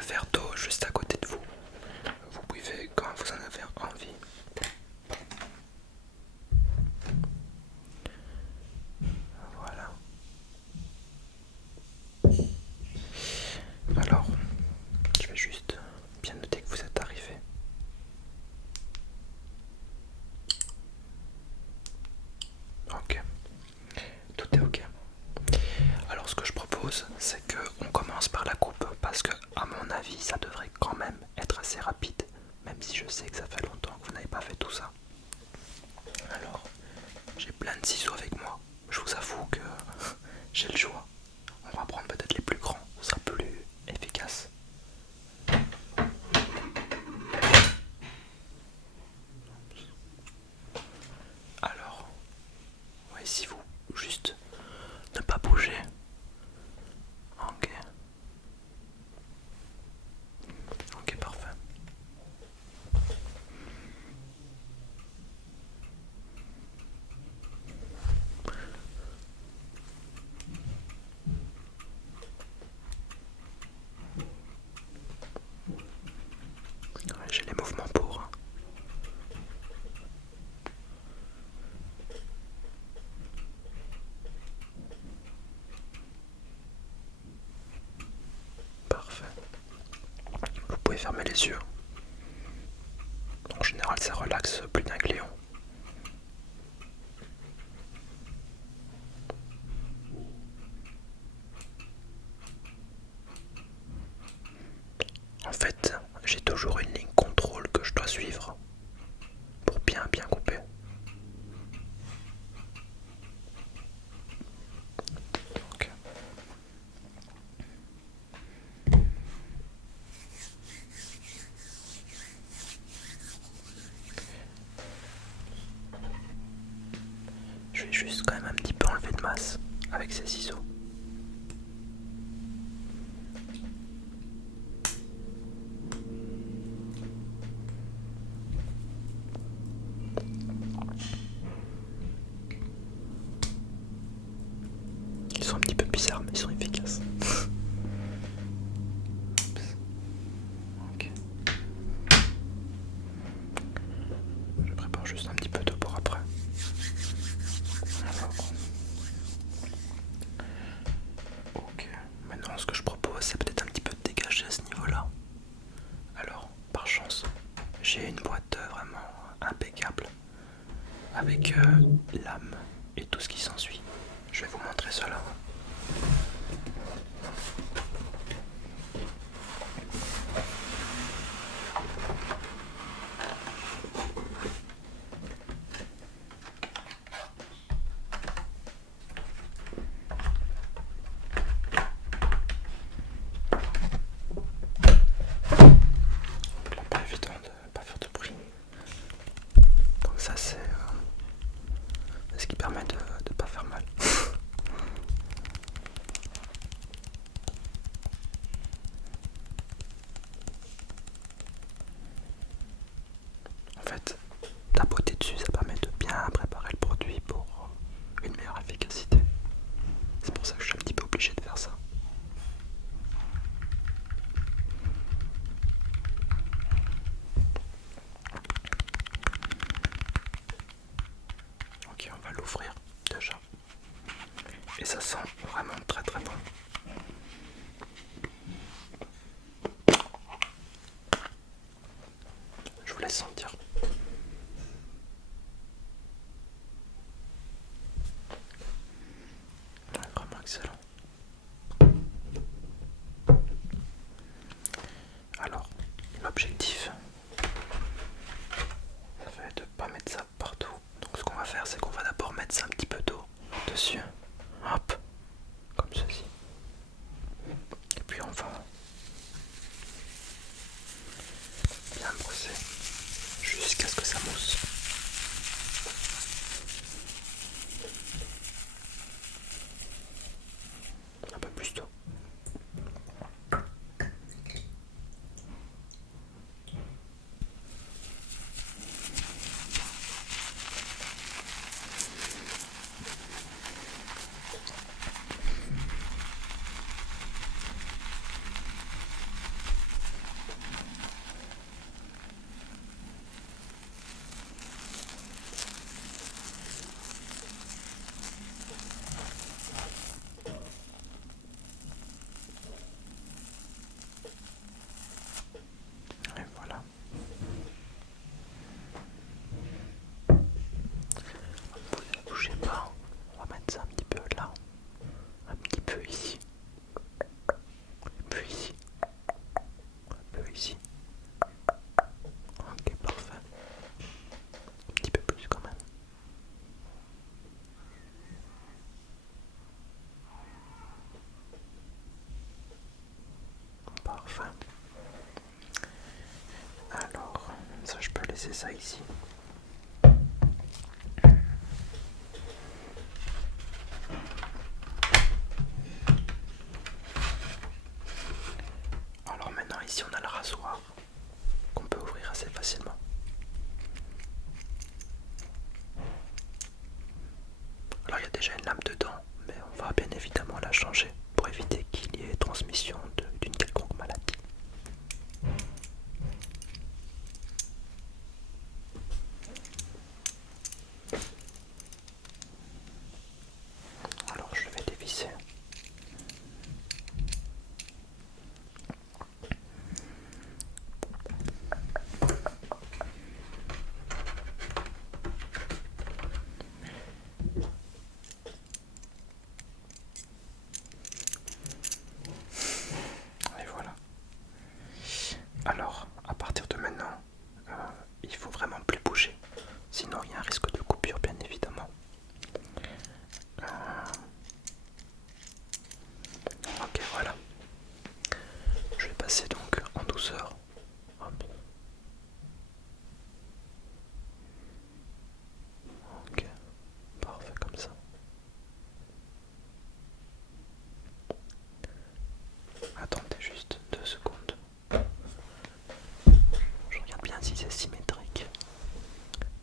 verre d'eau juste à côté de vous. Vous buvez quand vous en avez envie. Voilà. Alors, je vais juste bien noter que vous êtes arrivé. Ok, tout est ok. Alors ce que je propose, c'est qu'on commence par la coupe parce que à mon avis, ça devrait quand même être assez rapide, même si je sais que ça fait longtemps que vous n'avez pas fait tout ça. Alors, j'ai plein de ciseaux avec moi. Je vous avoue que j'ai le choix. On va prendre peut-être les plus grands, ce sera plus efficace. Alors, ouais, si vous juste ne pas bouger. Ok. Ok, parfait. Ouais, j'ai les mouvements pour. Parfait. Vous pouvez fermer les yeux. En général, ça relaxe plus d'un client. En fait, j'ai toujours une ligne contrôle que je dois suivre pour bien couper. Ok. Je vais juste quand même un petit peu enlever de masse avec ces ciseaux. Ils sont un petit peu bizarres mais ils sont efficaces. Ok. Je prépare juste un petit peu d'eau pour après. Alors. Ok. Maintenant ce que je propose c'est peut-être un petit peu de dégager à ce niveau-là. Alors, par chance, j'ai une boîte vraiment impeccable avec lame et tout ce qui s'ensuit. Je vais vous montrer cela. Là, pas évident de pas faire de bruit. Donc ça c'est ce qui permet de ne pas faire mal. En fait, tapoter dessus ça permet de bien préparer le produit pour une meilleure efficacité. C'est pour ça que je suis un petit peu obligé de faire ça. Ok, on va l'ouvrir déjà. Et ça sent vraiment très très bon. Je vous laisse sentir. Ouais, vraiment excellent. Alors, l'objectif, ça va être de ne pas mettre ça partout. Donc ce qu'on va faire, c'est qu'on va d'abord mettre un petit peu d'eau dessus. Hop, comme ceci. Et puis on va bien brosser jusqu'à ce que ça mousse. Un peu plus d'eau. laisser ça ici. Alors maintenant ici on a le rasoir qu'on peut ouvrir assez facilement. Alors il y a déjà une lame dedans, mais on va bien évidemment la changer pour éviter qu'il y ait transmission d'une quelconque maladie. Alors je vais dévisser. Et voilà. Alors, à partir de maintenant, il faut vraiment plus bouger. Sinon, il y a un risque de coupure, bien évidemment. Ok, voilà. Je vais passer donc en douceur. Hop. Ok, parfait comme ça. Attendez juste 2 secondes. Je regarde bien si c'est symétrique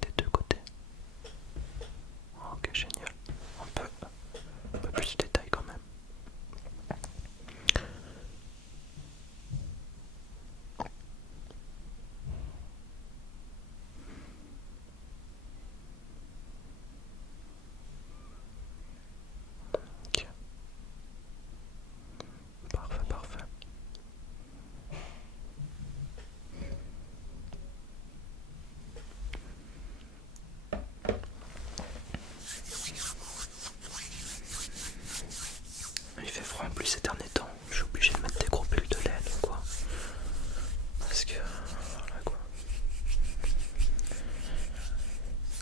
des deux côtés. Ok, génial. Un peu plus de détails quand même. Ok. Parfait, parfait. Il fait froid en plus ces derniers temps. Je suis obligé de mettre des gros pulls de laine ou quoi. Parce que voilà quoi.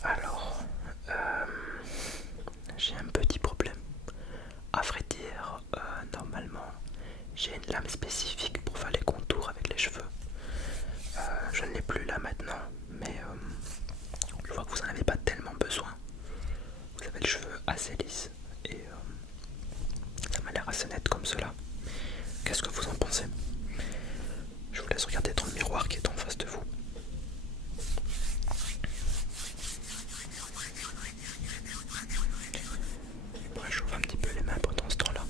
Alors, j'ai un petit problème. À vrai dire, normalement, j'ai une lame spécifique pour faire les contours avec les cheveux. Je ne l'ai plus là maintenant, mais je vois que vous n'en avez pas tellement besoin. Vous avez les cheveux assez lisses et ça m'a l'air assez net comme cela. Qu'est-ce que vous en pensez? Je vous laisse regarder dans le miroir qui est en face de vous. Je pourrais chauffer un petit peu les mains pendant ce temps-là.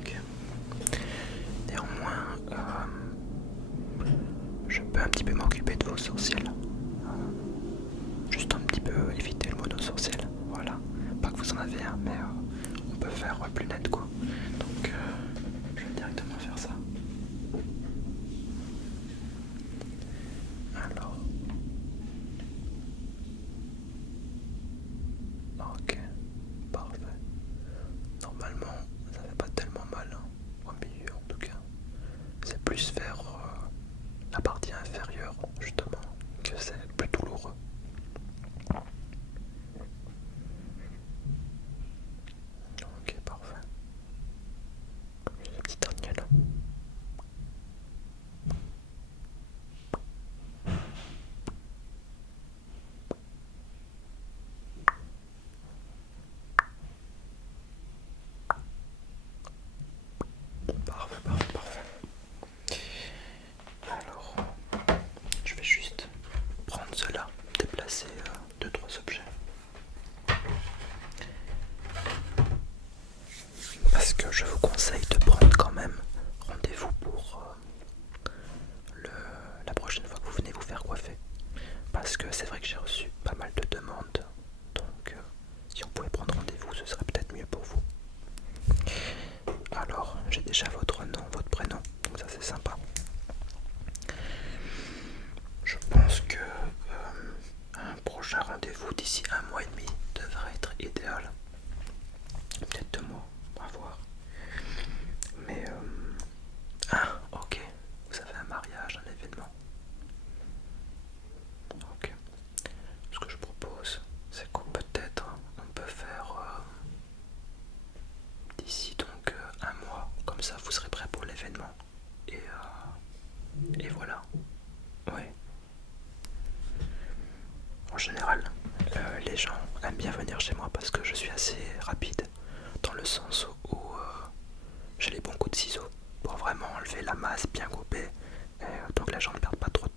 Ok. Néanmoins, je peux un petit peu m'occuper de vos sourcils. Juste un petit peu éviter le monosourcil. Voilà. Pas que vous en avez un, mais on peut faire plus net quoi. Donc je vais directement faire ça. Alors. Ok. Parfait. Normalement, ça fait pas tellement mal, hein, au milieu en tout cas. C'est plus vers la partie inférieure, justement, que c'est plus douloureux. Ok, parfait. Le petit dernier là. Parfait, parfait, parfait. Alors, je vais juste prendre cela, déplacer 2-3 objets. Parce que je vous conseille de prendre quand même rendez-vous pour la prochaine fois que vous venez vous faire coiffer. Parce que c'est vrai que j'ai reçu pas mal de demandes. Donc si on pouvait prendre rendez-vous, ce serait peut-être mieux pour vous. Alors, j'ai déjà votre nom, votre prénom, donc ça c'est sympa. Je pense que venir chez moi parce que je suis assez rapide dans le sens où j'ai les bons coups de ciseaux pour vraiment enlever la masse bien coupée, et donc les gens ne perdent pas trop